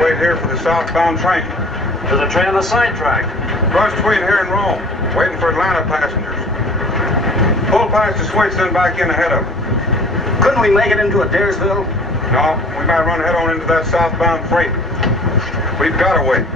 wait here for the southbound train. There's a train on the side track. Rush between here and Rome, waiting for Atlanta passengers. Pull past the switch, then back in ahead of them. Couldn't we make it into Adairsville? No, we might run head on into that southbound freight. We've got to wait.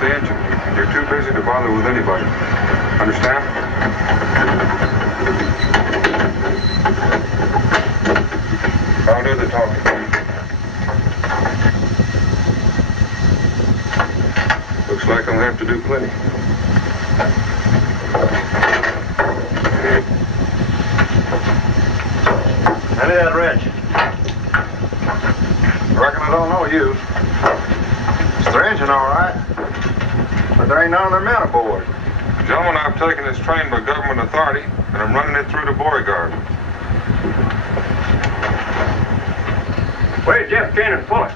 The engine. You're too busy to bother with anybody. Understand? I'll do the talking. Looks like I'll have to do plenty. Hand me that wrench. Reckon I don't know you. It's their engine, all right. But there ain't none of their men aboard. Gentlemen, I've taken this train by government authority, and I'm running it through to Beauregard. Where's Jeff Kane and Fuller?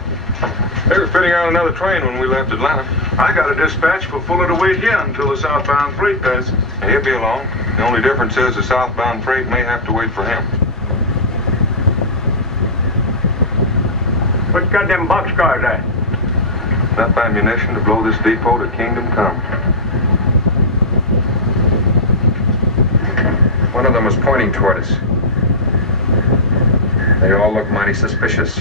They were fitting out another train when we left Atlanta. I got a dispatch for Fuller to wait here until the southbound freight does. He'll be along. The only difference is the southbound freight may have to wait for him. What's got them boxcars at? Enough ammunition to blow this depot to kingdom come. One of them was pointing toward us. They all look mighty suspicious.